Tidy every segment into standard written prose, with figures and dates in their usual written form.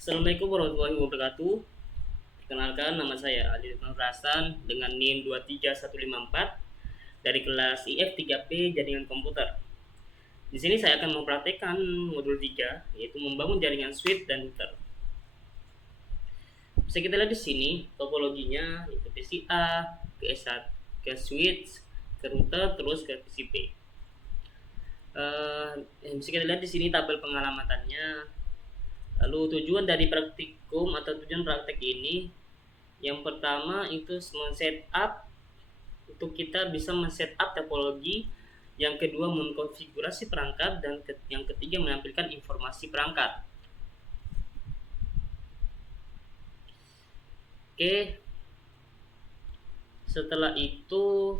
Assalamualaikum warahmatullahi wabarakatuh. Perkenalkan, nama saya Ali Lukman Hasan dengan NIM 23154 dari kelas IF 3P Jaringan Komputer. Di sini saya akan mempraktekkan modul 3, yaitu membangun jaringan switch dan router. Bisa kita lihat di sini topologinya, yaitu PCA, ke S1, ke switch, ke router, terus ke PCB. Bisa kita lihat di sini tabel pengalamatannya. Lalu tujuan dari praktikum atau tujuan praktek ini, yang pertama itu men-setup, untuk kita bisa men-setup topologi. Yang kedua mengkonfigurasi perangkat, dan yang ketiga menampilkan informasi perangkat. Oke. Setelah itu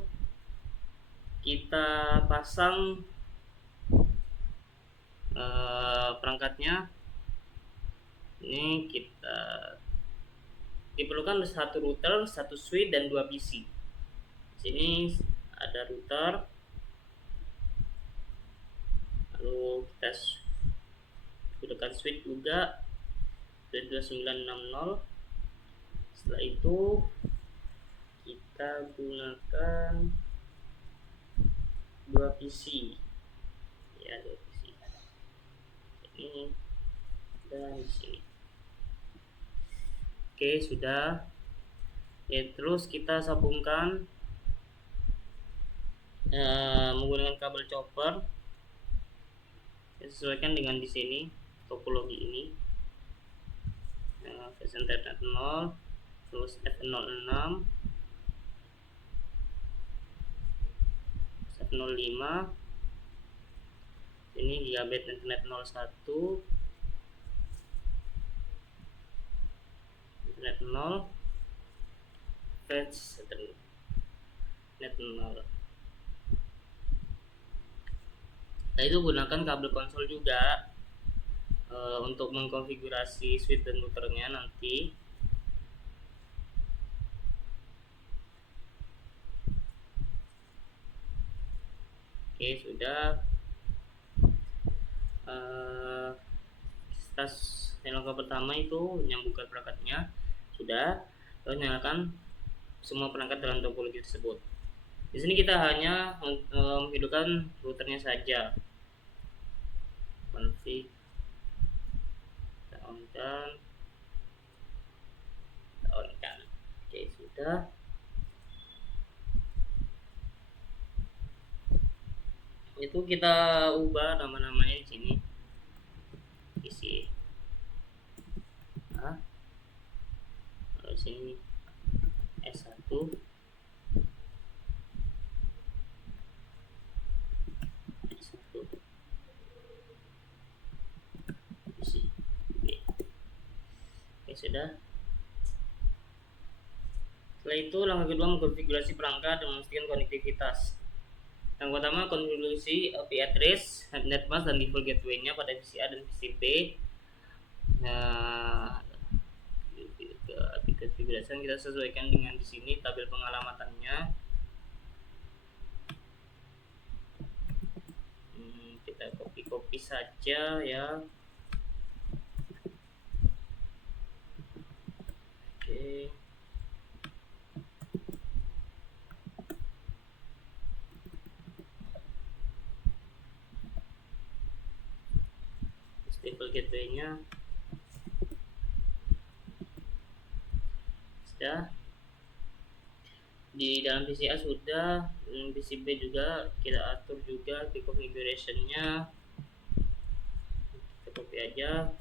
kita pasang perangkatnya. Ini kita diperlukan satu router, satu switch, dan 2 PC. Sini ada router, lalu kita gunakan switch juga dari 2960. Setelah itu kita gunakan 2 PC, ya, 2 PC ini dan di sini. Oke, sudah. Ya, terus kita sambungkan menggunakan kabel chopper. Sesuaikan dengan di sini topologi ini. Version Ethernet 0, terus F06, F05. Ini gigabit internet 01, internet 0, fetch internet 0. Nah, itu gunakan kabel konsol juga untuk mengkonfigurasi switch dan routernya nanti. Oke, sudah. Langkah pertama itu menyambungkan perangkatnya, sudah. Lalu nyalakan semua perangkat dalam topologi tersebut. Di sini kita hanya menghidupkan routernya saja. Config, kita on-kan. Oke, sudah. Itu kita ubah nama-namanya di sini. Isi. Lalu sini S1. Oke, sudah. Setelah itu langkah kedua mengkonfigurasi perangkat dan memastikan konektivitas. Yang pertama konfigurasi IP address, netmask, dan default gateway-nya pada PCA dan PCB. Konfigurasi kita sesuaikan dengan di sini tabel pengalamatannya. Kita copy saja ya. Oke. Default gateway-nya sudah. Di dalam PCA sudah, PCB juga kita atur juga di configuration-nya. Kita copy aja.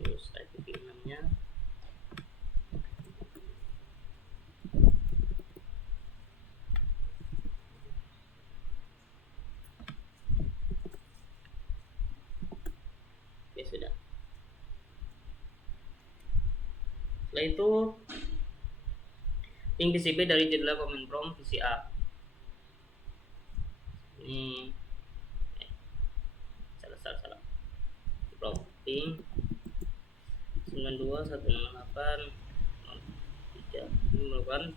Terus IP6-nya. Ya sudah. Setelah itu ping PCB dari jendela command prompt PCA. Ini salah. Prompt ping 92.168.03. Ini merupakan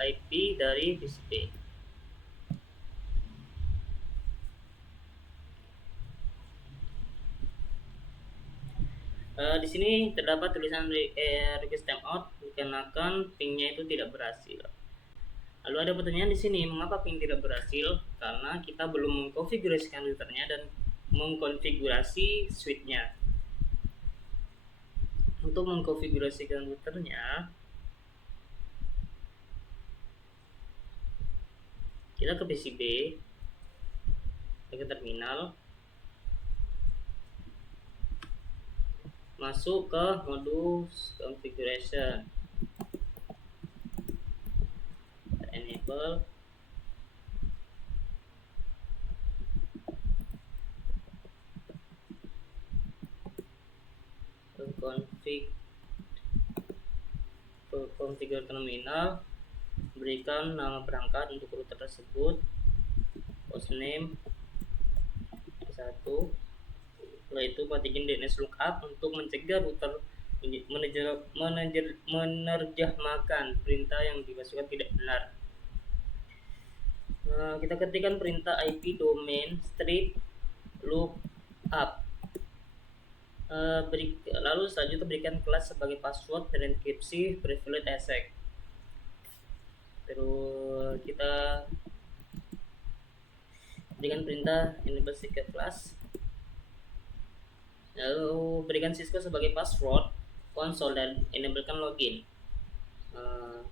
IP dari PCB. Di sini terdapat tulisan request timeout dikarenakan pingnya itu tidak berhasil. Lalu ada pertanyaan di sini, mengapa ping tidak berhasil? Karena kita belum mengkonfigurasikan routernya dan mengkonfigurasi switchnya. Untuk mengkonfigurasikan routernya, kita ke PCB, ke terminal, masuk ke modus configuration, enable, configure terminal, berikan nama perangkat untuk router tersebut, hostname 1. Setelah itu matikan DNS lookup untuk mencegah router menerjemahkan perintah yang dimasukkan tidak benar. Kita ketikkan perintah IP domain strip lookup. Lalu selanjutnya berikan kelas sebagai password dan enkripsi privilege access. Terus kita berikan perintah enable secret class. Lalu berikan Cisco sebagai password konsol dan enablekan login.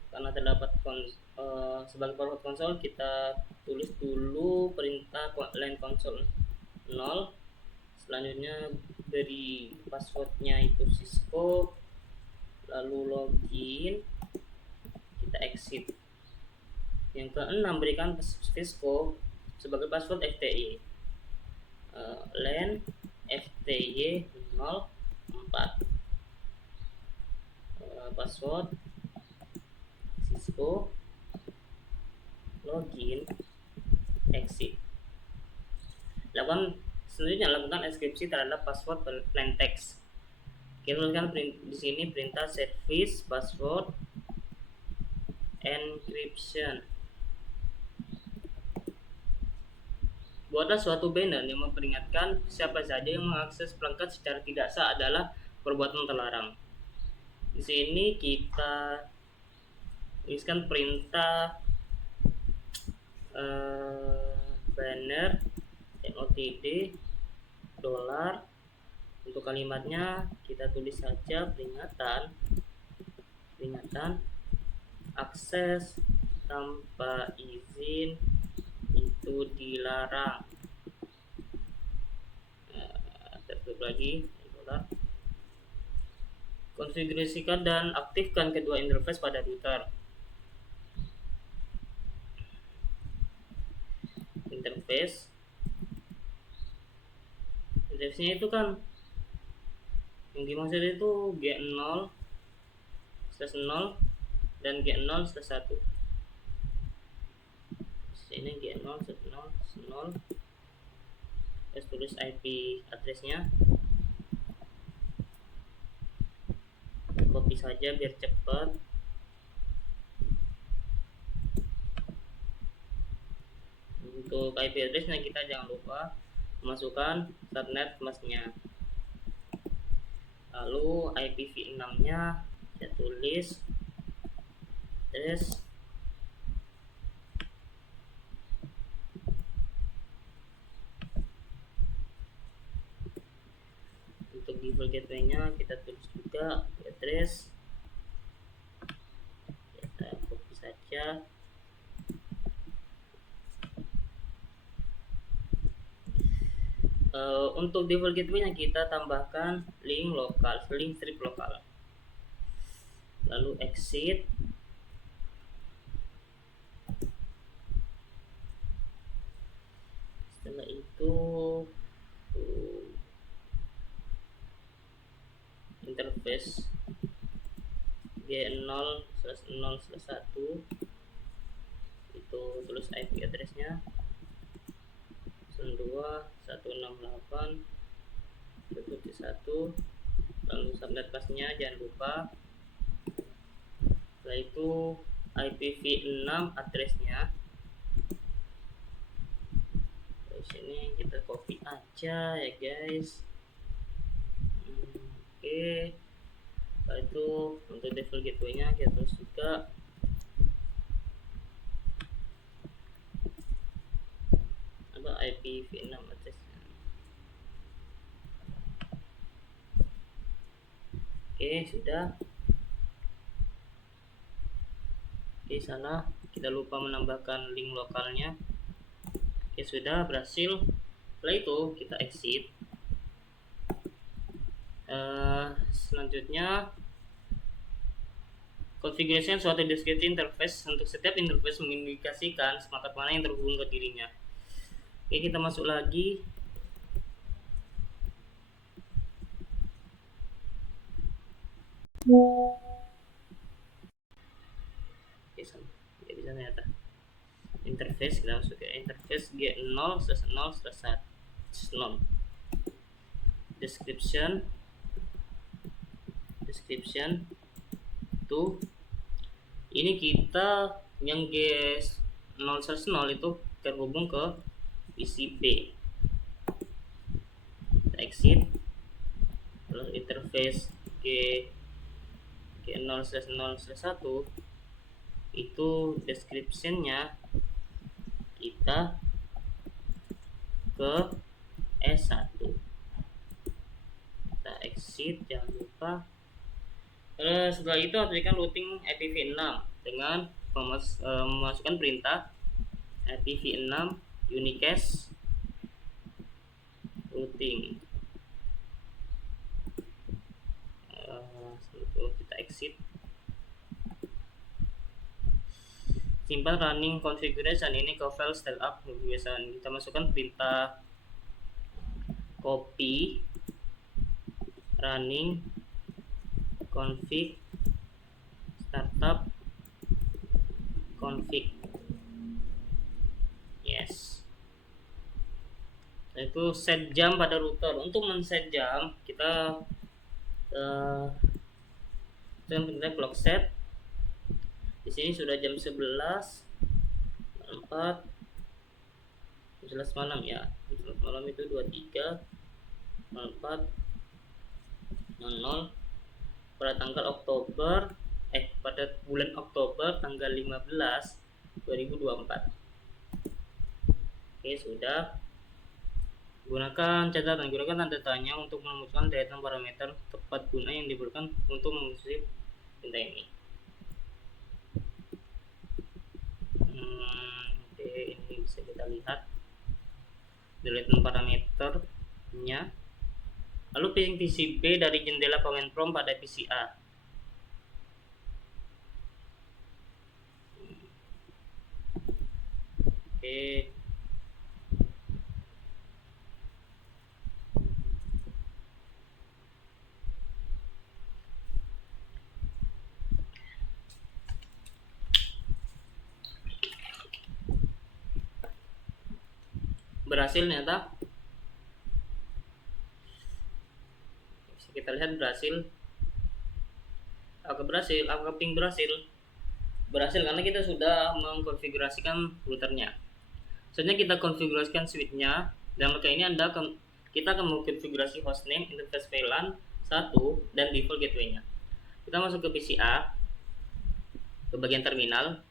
Karena terdapat sebagai password konsol, kita tulis dulu perintah line console 0. Selanjutnya beri passwordnya itu Cisco, lalu login, kita exit. Yang keenam, berikan Cisco sebagai password FTY, LAN FTY 04, password Cisco, login, exit. Selanjutnya lakukan enkripsi terhadap password plain text. Kita tuliskan di sini perintah service password encryption. Buatlah suatu banner yang memperingatkan siapa saja yang mengakses perangkat secara tidak sah adalah perbuatan terlarang. Di sini kita tuliskan perintah banner NOTD $. Untuk kalimatnya kita tulis saja peringatan akses tanpa izin itu dilarang. Tertutup lagi $. Konfigurasikan dan aktifkan kedua interface pada router. Interface-nya itu kan yang dimaksud itu G0/0 dan G0/1. Sini G0/0. Kita tulis IP addressnya, copy saja biar cepat. Untuk IP addressnya kita jangan lupa masukkan subnet masnya. Lalu IPv6 nya saya tulis address untuk default gateway nya kita tulis juga address, kita copy saja. Untuk default gateway nya kita tambahkan link strip lokal, lalu exit. Setelah itu interface G0/0/1 itu tulis IP addressnya 2.168.1.1, lalu subnet pasnya jangan lupa. Setelah itu IPv6 addressnya di sini kita copy aja ya guys. Oke, setelah itu untuk default gateway-nya kita terus juga apa IPv6 address-nya. Oke, sudah. Di sana kita lupa menambahkan link lokalnya. Oke, sudah berhasil. Setelah itu kita exit. Selanjutnya konfigurasikan suatu deskripsi interface. Untuk setiap interface mengindikasikan smart card mana yang terhubung ke dirinya. Oke, kita masuk lagi. Oke, ya bisa ternyata interface, kita masuk ke interface G0/0/0 description tuh ini kita yang G0/0 itu terhubung ke PCB. Kita exit. Lalu interface G0/0/1 itu description-nya kita ke S1. Kita exit, jangan lupa. Setelah itu aplikasikan routing IPv6 dengan memasukkan perintah IPv6 unicast routing. Kita exit. Simpan running configuration ini ke file startup configuration. Kita masukkan perintah copy running config startup config. Yes. Itu set jam pada router. Untuk men-set jam kita perintah clock set. Di sini sudah jam 11.04 11 malam ya. 11 malam itu 23.04.00 pada tanggal Oktober pada bulan Oktober tanggal 15 2024. Oke, sudah. Gunakan tanda tanya untuk menemukan deretan parameter tepat guna yang diberikan untuk mengusip perintah ini. Oke, ini bisa kita lihat deretan parameternya. Lalu ping PCB dari jendela command prompt pada PCA. Oke. Berhasil ternyata. Bisa kita lihat berhasil. Apakah ping berhasil? Berhasil karena kita sudah mengkonfigurasikan routernya. Selanjutnya kita konfigurasikan switchnya. Dan maka ini kita akan mengkonfigurasi hostname, interface VLAN 1 dan default gateway-nya. Kita masuk ke PCA, ke bagian terminal.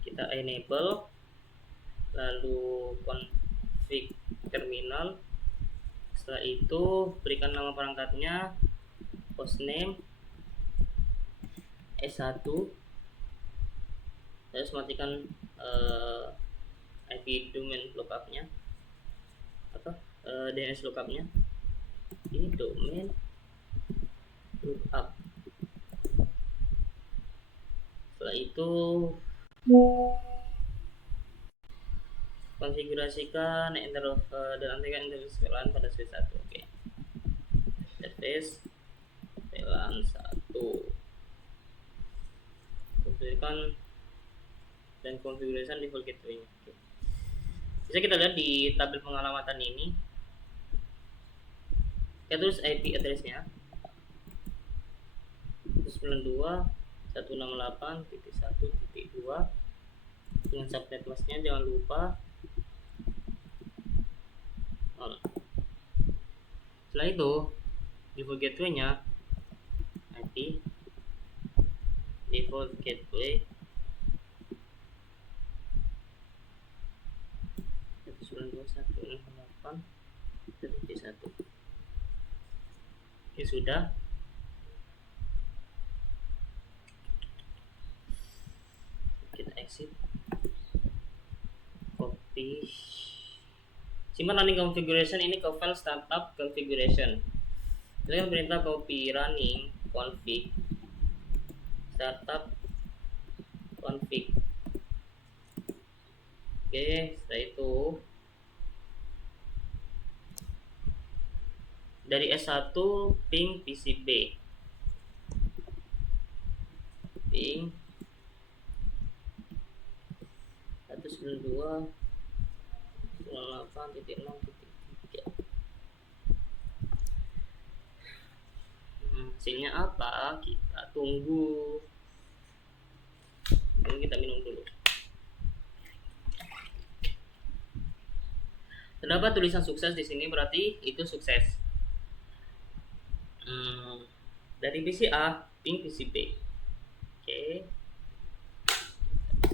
Kita enable, lalu config terminal. Setelah itu berikan nama perangkatnya, hostname S1, terus matikan IP domain lookupnya DNS lookupnya ini domain lookup. Setelah itu konfigurasikan dan aktifkan interface VLAN pada switch 1. Oke. Interface VLAN 1. Konfigurasikan dan konfigurasikan default gateway. Oke. Bisa kita lihat di tabel pengalamatan ini. Kita tulis IP address-nya 92.168.1.2 dengan subnet masknya jangan lupa 0. Setelah itu default gateway-nya IP default gateway 192.168.1. Oke, sudah. Kita exit, copy, simpan running configuration ini ke file startup configuration. Kalian perintah copy running config startup config. Oke, setelah itu dari S1 ping PCB, ping 192.168.0.3. Hasilnya apa? Kita tunggu. Ini kita minum dulu. Terdapat tulisan sukses di sini, berarti itu sukses. Dari PC A ping PC B. Oke.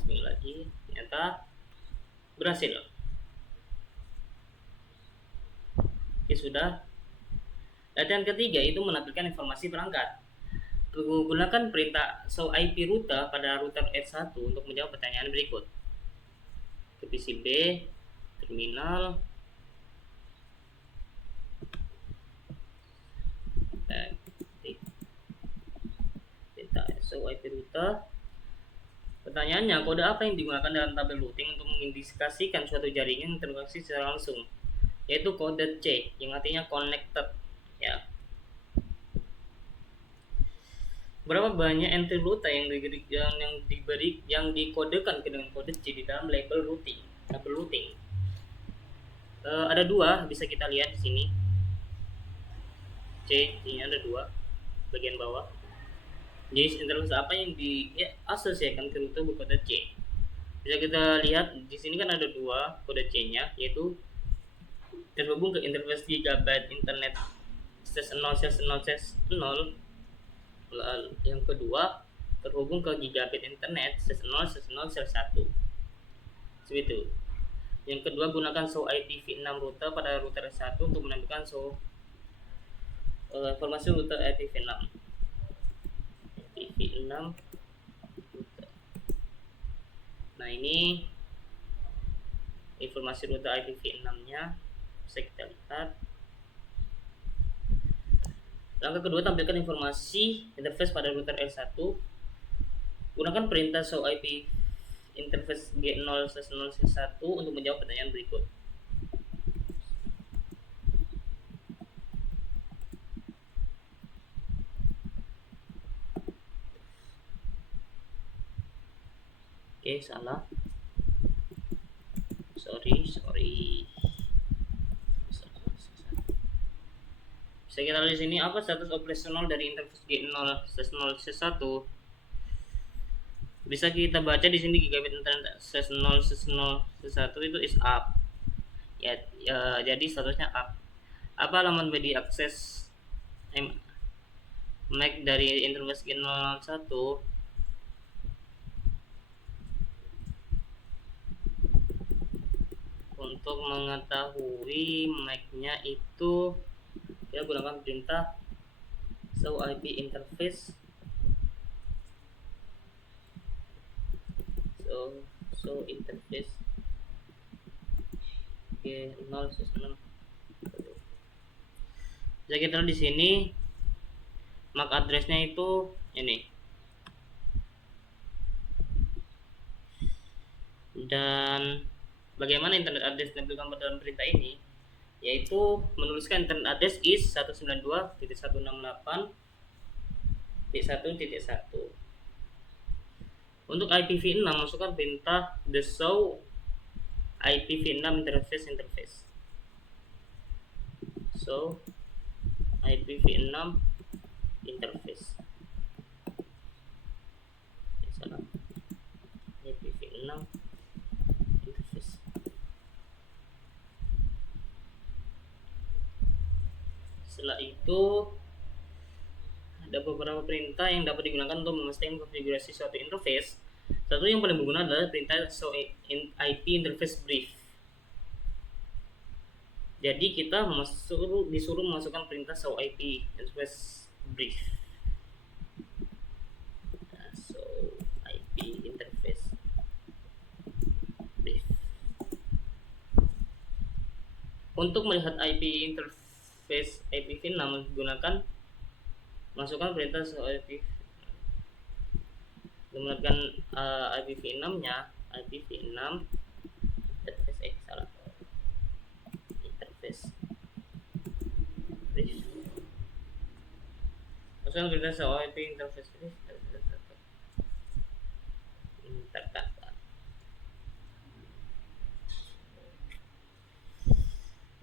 Ini lagi, ternyata berhasil. Oke, sudah. Latihan ketiga itu menampilkan informasi perangkat. Gunakan perintah show IP router pada router S1 untuk menjawab pertanyaan berikut. Ke PC B, terminal, perintah show IP router. Pertanyaannya, kode apa yang digunakan dalam tabel routing untuk mengindikasikan suatu jaringan terkoneksi secara langsung? Yaitu kode C, yang artinya connected. Ya. Berapa banyak entry router yang dikodekan dengan kode C di dalam label routing, tabel routing? Ada dua, bisa kita lihat di sini. C-nya ada dua, bagian bawah. Jadi interface apa yang diasosiasikan ke router berkode C? Bisa kita lihat di sini kan ada dua kode C-nya, yaitu terhubung ke interface Gigabyte Internet /0/0/0. Yang kedua terhubung ke Gigabit Internet /0/0/1. Seperti itu. Yang kedua, gunakan show IPv6 router pada router 1 untuk menampilkan show informasi router IPv6. IPv6 router. Nah, ini informasi router IPv6-nya bisa kita lihat. Langkah kedua, tampilkan informasi interface pada router L1. Gunakan perintah show IP interface G0/0/1 untuk menjawab pertanyaan berikut. Oke, salah. Sorry. Bisa kita lihat di sini apa status operasional dari interface G0/0/1. Bisa kita baca di sini Gigabit Internet /0/0/1 itu is up. Ya, jadi statusnya up. Apa alamat media akses MAC dari interface G0/1? Untuk mengetahui MAC-nya itu kita gunakan perintah show IP interface show interface G0/6. Jadi kita di sini MAC addressnya itu ini, dan bagaimana internet address ditampilkan pada dalam perintah ini, yaitu menuliskan internet address is 192.168.1.1. Untuk IPv6 masukkan perintah the show IPv6 interface. So IPv6 interface. Salah. IPv6 interface. Setelah itu ada beberapa perintah yang dapat digunakan untuk memastikan konfigurasi suatu interface. Satu yang paling berguna adalah perintah show IP interface brief. Jadi kita disuruh memasukkan perintah show IP interface brief. Show IP interface brief. Untuk melihat IP interface IPv6 menggunakan masukkan perintah show IP. Menggunakan IPv6 nya IPv6 interface salah interface brief. Masukkan perintah show IP interface brief.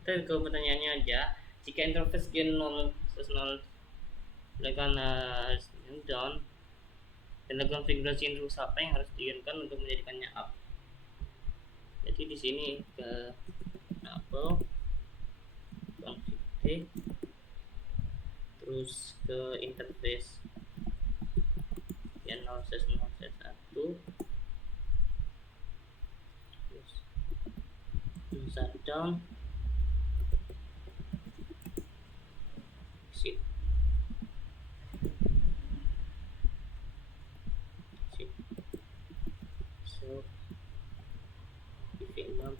Kita ke pertanyaannya aja. Jika interface gen 0 dengan down, dan konfigurasi interface apa yang harus diinginkan untuk menjadikannya up? Jadi di sini ke enable config, terus ke interface gen 0/0/1, terus shutdown, exit. So IPv6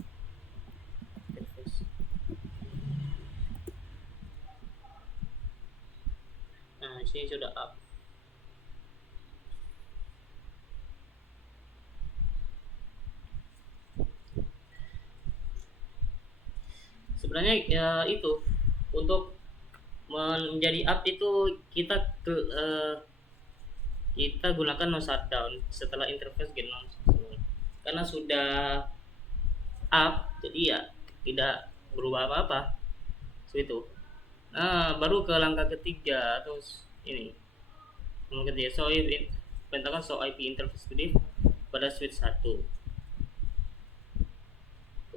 interface. Nah, di sini sudah up. Sebenarnya ya itu untuk menjadi up itu kita gunakan no shutdown setelah interface gen 0 karena sudah up, jadi ya tidak berubah apa-apa. Itu. Nah, baru ke langkah ketiga atau ini. Langkah ketiga, so perintahkan show IP interface brief pada switch 1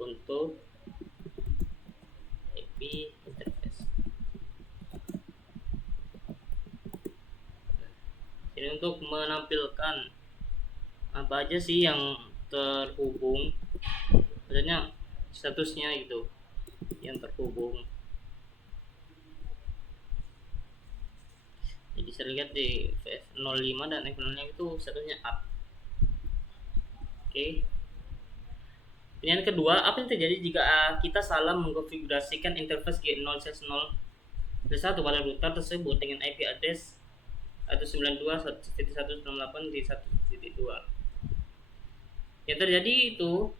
untuk IP interface. Ini untuk menampilkan apa aja sih yang terhubung, maksudnya statusnya itu yang terhubung. Jadi saya lihat di F05 dan F06 itu statusnya up. Oke. Pertanyaan kedua, apa yang terjadi jika kita salah mengkonfigurasikan interface G0/0 pada router tersebut dengan IP address 192.168 di 1.2? Yang terjadi itu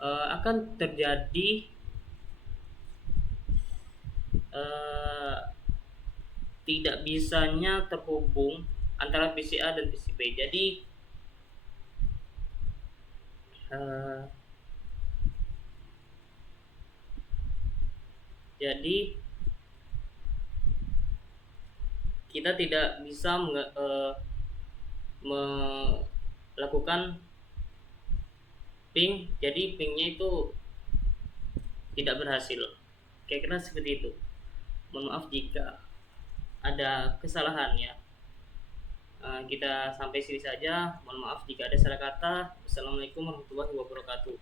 akan terjadi tidak bisanya terhubung antara PCA dan PCB. Jadi kita tidak bisa melakukan ping, jadi pingnya itu tidak berhasil. Kira-kira seperti itu. Mohon maaf jika ada kesalahan ya. Kita sampai sini saja. Mohon maaf jika ada salah kata. Wassalamualaikum warahmatullahi wabarakatuh.